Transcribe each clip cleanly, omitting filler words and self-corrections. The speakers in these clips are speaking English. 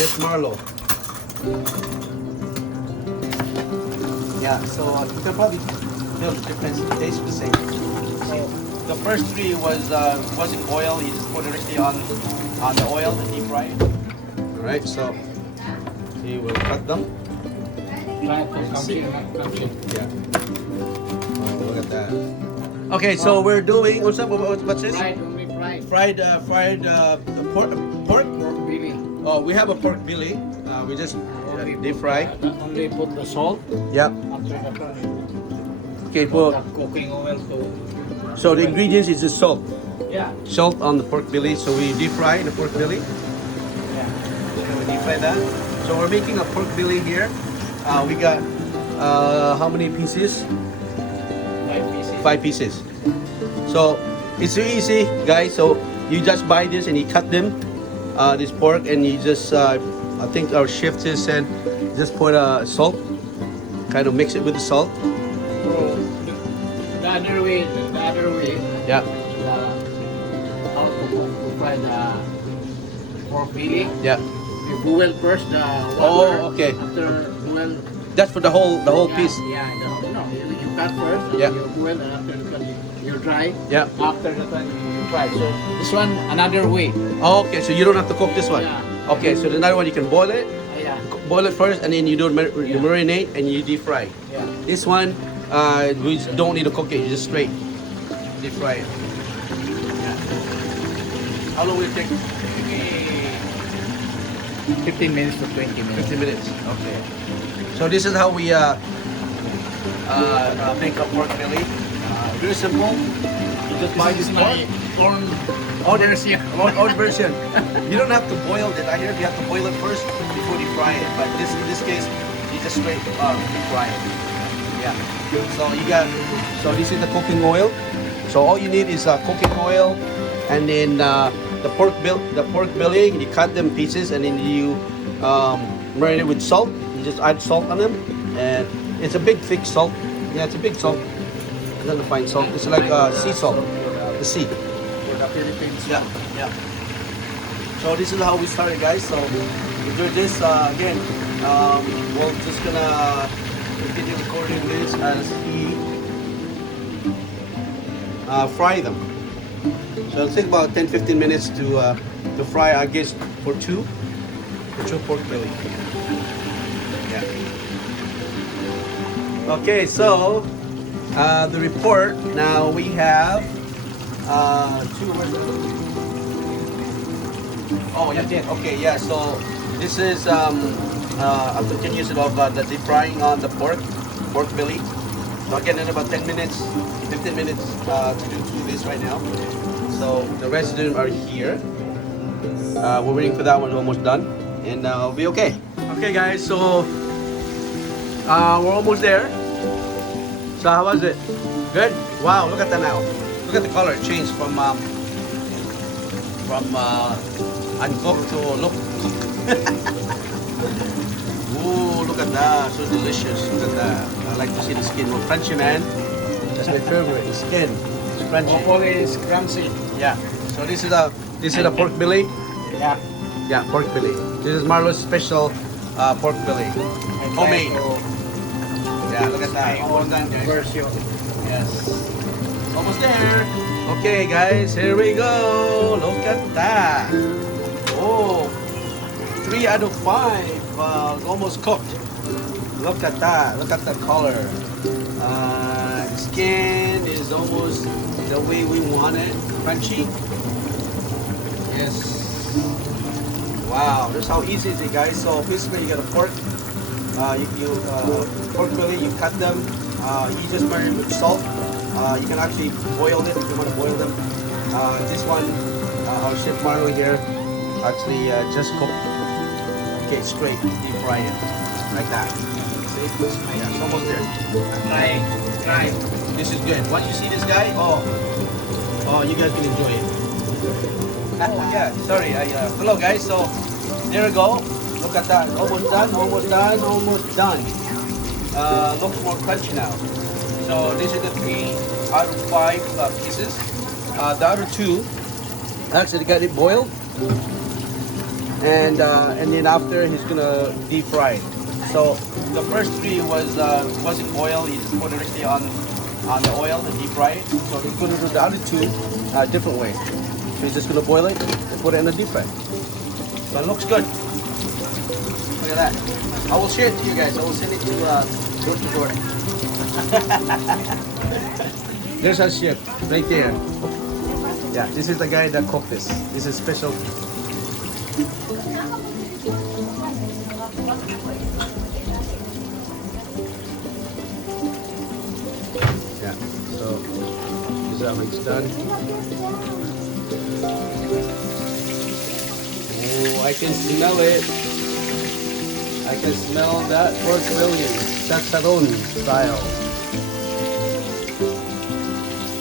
Chef Marlo. Yeah, so you can probably feel the difference. It tastes the same. See, the first three wasn't oil. You just put it directly on the oil and deep fry it. All right, so see, we'll cut them. Try to come in. Yeah. Oh, look at that. Okay, so we're doing what's this? Fried, only fried. Fried pork. Pork belly. Oh, we have a pork belly. We just deep fry. Only put the salt. Yeah. After that, Okay, well, cooking oil to. so the ingredients is just salt. Yeah. Salt on the pork belly. So we deep fry the pork belly. Yeah. So we deep fry that. So we're making a pork belly here. We got how many pieces? 5 pieces. 5 pieces. So it's so easy, guys. So you just buy this and you cut them, this pork, and you just I think our chef just said just put salt, kind of mix it with the salt. So the other way. Yeah. How to fry the pork belly. Yeah. You boil first the water. Oh, okay. After boil. That's for the whole piece. Yeah. No, you cut first. And Yeah. You boil and after that you dry. Yeah. After that you fry. So this one another way. Oh, okay. So you don't have to cook this one. Yeah. Okay. So the other one you can boil it. Yeah. Boil it first, and then you you marinate and you deep fry. Yeah. This one, we don't need to cook it. You just straight deep fry it. Yeah. How long will it take? 15 minutes to 20 minutes. 15 minutes. Okay. So this is how we make a pork belly. Very simple. You just buy this pork. Own version. Old version. You don't have to boil it. I hear you have to boil it first before you fry it. But in this case, you just straight deep fry it. Yeah. So this is the cooking oil. So all you need is cooking oil, and then the pork belly. You cut them pieces, and then you marinate with salt. You just add salt on them, and it's a big thick salt. Yeah, it's a big salt. It's not a fine salt. It's like sea salt. The sea. For the Philippines. Yeah, yeah. So this is how we started, guys. So we do this again. We're just gonna continue recording this as he fry them. So it'll take about 10-15 minutes to fry, I guess, for two pork belly. Yeah. Okay, so the report. Now we have two. Oh yeah, okay, yeah. So this is a continuation of the deep frying on the pork belly. So again, in about 10 minutes, 15 minutes to do this right now. So the rest of them are here. We're waiting for that one, almost done, and we'll be okay. Okay, guys. So we're almost there. So how was it? Good. Wow! Look at that now. Look at the color. It changed from uncooked to look. Ooh, look at that. So delicious. Look at that. I like to see the skin. Well, crunchy, man. That's my favorite. The skin. It's crunchy. Hopefully it's crunchy. Yeah. So this is a pork belly. Yeah. Yeah, pork belly. This is Marlo's special pork belly. Homemade. Yeah, look at that. Almost done, guys. Version. Yes. Almost there. Okay, guys, here we go. Look at that. Oh, 3 out of 5. Almost cooked. Look at that. Look at the color. Skin is almost the way we want it. Crunchy. Yes. Wow, that's how easy it is, guys. So basically, you got a pork. Pork belly. You cut them. You just marinate with salt. You can actually boil it if you want to boil them. This one, our chef Marlo here, actually just cooked. Okay, straight, deep fry it like that. See? Yeah, it's almost there. Try. This is good. Once you see this guy, oh, you guys can enjoy it. Oh yeah, sorry. Hello guys. So there we go. Look at that. Almost done. Almost done. Almost done. Looks more crunchy now. So this is the 3 out of 5 pieces. The other 2 actually got it boiled. and then after he's gonna deep fry it. So the first three wasn't boiled. He just put it directly on the oil and deep fry it. So he's gonna do the other two different way. So he's just gonna boil it and put it in the deep fry. So it looks good. Look at that. I will share it to you guys. I will send it to door to door. There's our chef right there. Yeah, this is the guy that cooked this. This is special. Yeah, so this is how it's done. Oh, I can smell it. I can smell that pork belly, chicharron style.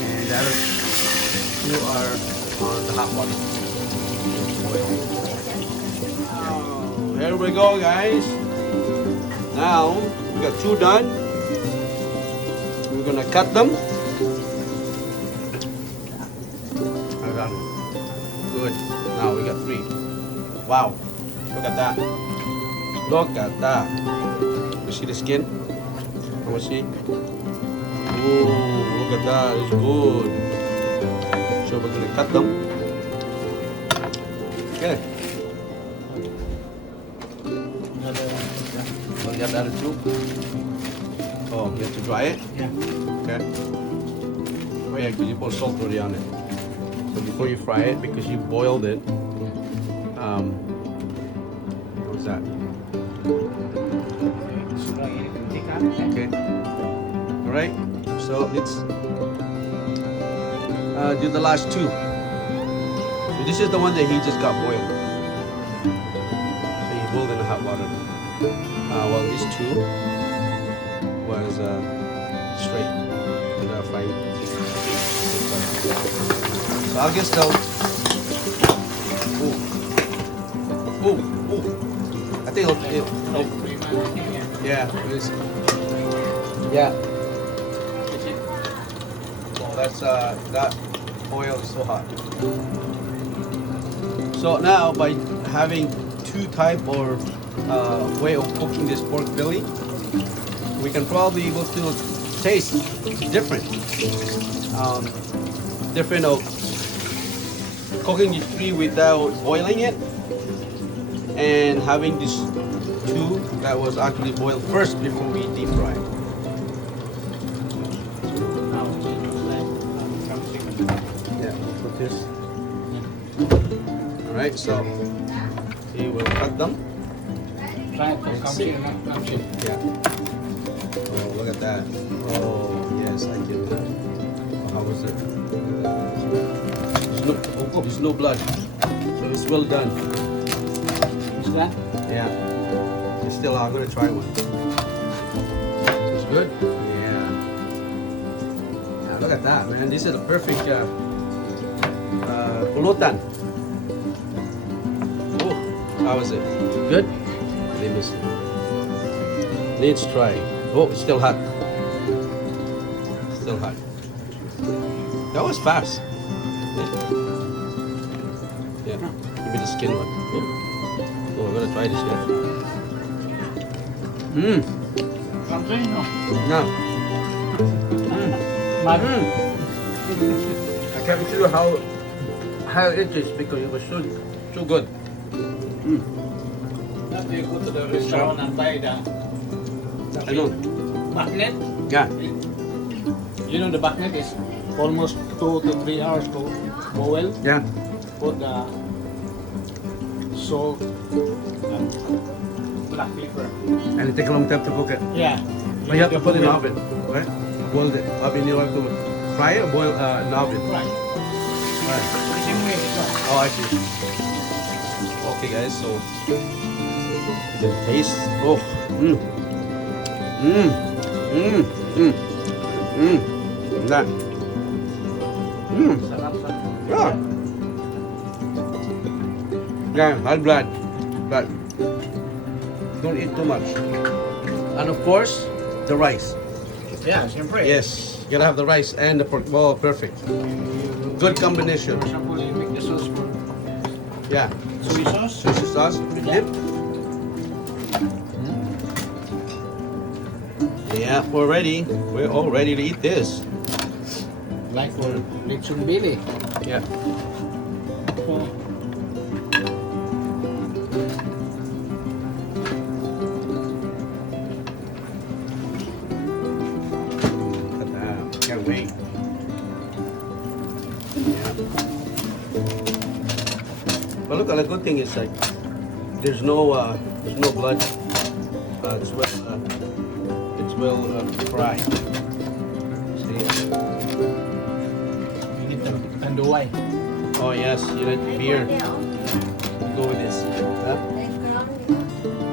And that is, you are on the hot water. Oh, here we go, guys. Now we got two done. We're gonna cut them. I got it. Good. Now we got three. Wow. Look at that. Look at that. You see the skin? Can we see? Oh, look at that. It's good. So we're gonna cut them. Okay. So we got that too. Oh, you have to dry it? Yeah. Okay. Oh yeah, because you put salt already on it. So before you fry it, because you boiled it, what was that? Okay. All right. So let's do the last two. So this is the one that he just got boiled. So he boiled in the hot water. Well, these two was straight and frying. So I'll get stove. Ooh. Ooh. I think it'll yeah, it is. Yeah. Oh, that's that oil is so hot. So now by having two type or way of cooking this pork belly, we can probably able to taste different. Different of cooking this three without boiling it, and having this two that was actually boiled first before we deep fry. Yeah, put this. All right, so we will cut them. Yeah. Oh, look at that. Oh, yes, I can. How was it? There's no blood, so it's well done. Is that? Yeah. Still, I'm gonna try one. It's good. Yeah. Yeah. Look at that, man. This is a perfect pulutan. Oh, how is it? Good. Let me see. Let's try. Oh, it's still hot. Still hot. That was fast. Yeah. Give me the skin one. Oh, I'm gonna try this guy. Mmm. No. I can't tell you how it is because it was so good. Now you go to the restaurant and buy the I know. magnet. Yeah. You know the magnet is almost 2 to 3 hours to boil. Yeah. Put the salt and black pepper. And it takes a long time to cook it. Yeah. But you have to put it in the oven, right? Boil the oven. You have to fry it or boil in the oven. Right. Right. The same way as well. Oh, I see. Okay, guys. So the taste. Oh. That. Sarap sa. Yeah. Yeah, hot blood. But don't eat too much. And of course, the rice. Yeah, siyempre. Yes, you gotta have the rice and the pork. Oh, perfect. Good combination. For example, you make the sauce for Yeah. soy sauce. Soy sauce with Yeah. dip. Yeah, we're ready. We're all ready to eat this. Like for lechon belly. Yeah. So, Look at that. Can't wait. Yeah. But look, the good thing is like there's no blood. It's well fried. See? you need to tanduay. Oh yes, you need beer. Go with this. Huh?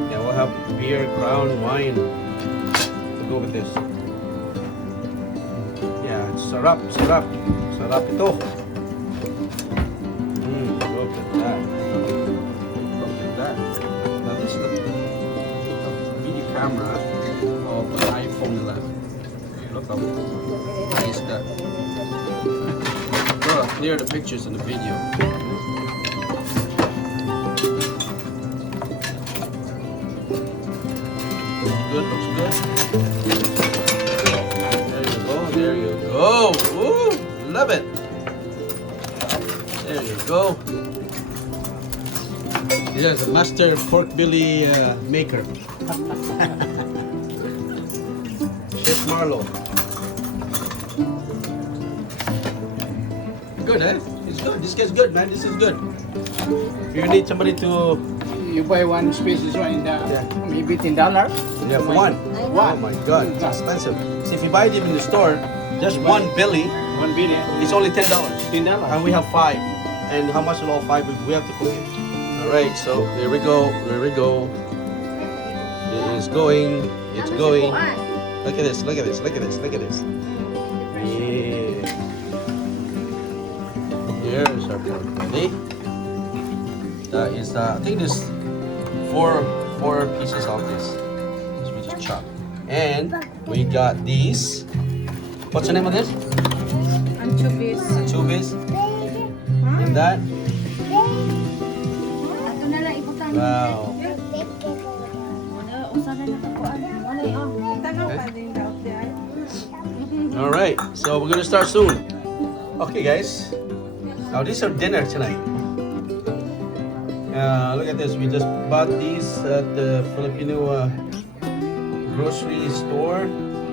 Yeah, we'll have beer, crown, wine. To go with this. Yeah, sarap, sarap. Sarap ito. Look at that. Look at that. Now this is a video camera of an iPhone 11. Look how nice that. Look how clear the pictures in the video. Looks good. There you go. Woo, love it. There you go. This is a master pork belly maker. Chef Marlo. Good, eh? It's good. This gets good, man. This is good. If you need somebody to, You buy one species one in the Yeah. maybe $10. yeah, for one. Oh my God, it's expensive. So if you buy them in the store, just one belly, One belly. it's only $10. $10. And we have 5. And how much of all 5 we have to cook it? All right, so there we go. There we go. It is going. It's going. Look at this. Look at this. Look at this. Look at this. Yeah. Here's our pork belly. That is, I think there's four pieces of this. So we just chop. And we got these. What's the name of this? Anchovies. Anchovies. And that. Ato na lang ibutan. Wow. Wala, usa na nakakuan. Wala, Tanong pa din daw diyan. All right, so we're gonna start soon. Okay, guys. Now these are dinner tonight. Look at this. We just bought these at the Filipino grocery store.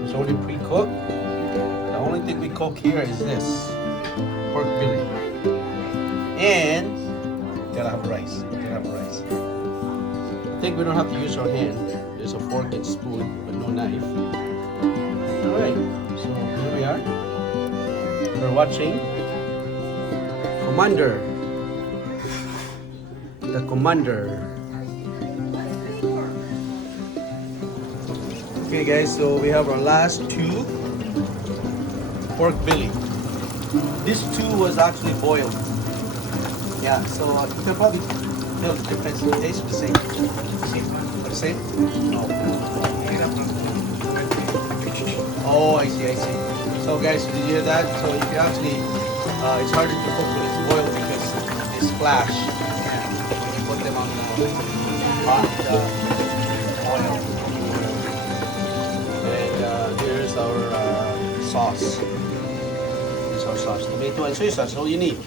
It's already pre-cooked. The only thing we cook here is this pork belly, and gotta have rice. Gotta have rice. I think we don't have to use our hand. There's a fork and spoon, but no knife. All right. So here we are. We're watching Commander. The Commander. Okay guys, so we have our last 2 pork belly. This 2 was actually boiled. Yeah, so you can probably tell the difference. It tastes the same. The same? No. Oh, I see, I see. So guys, did you hear that? So you can actually, it's harder to cook when it's boiled because they splash. You put them on the hot oil. And here's our sauce. Here's our sauce. Tomato and soy sauce, all you need.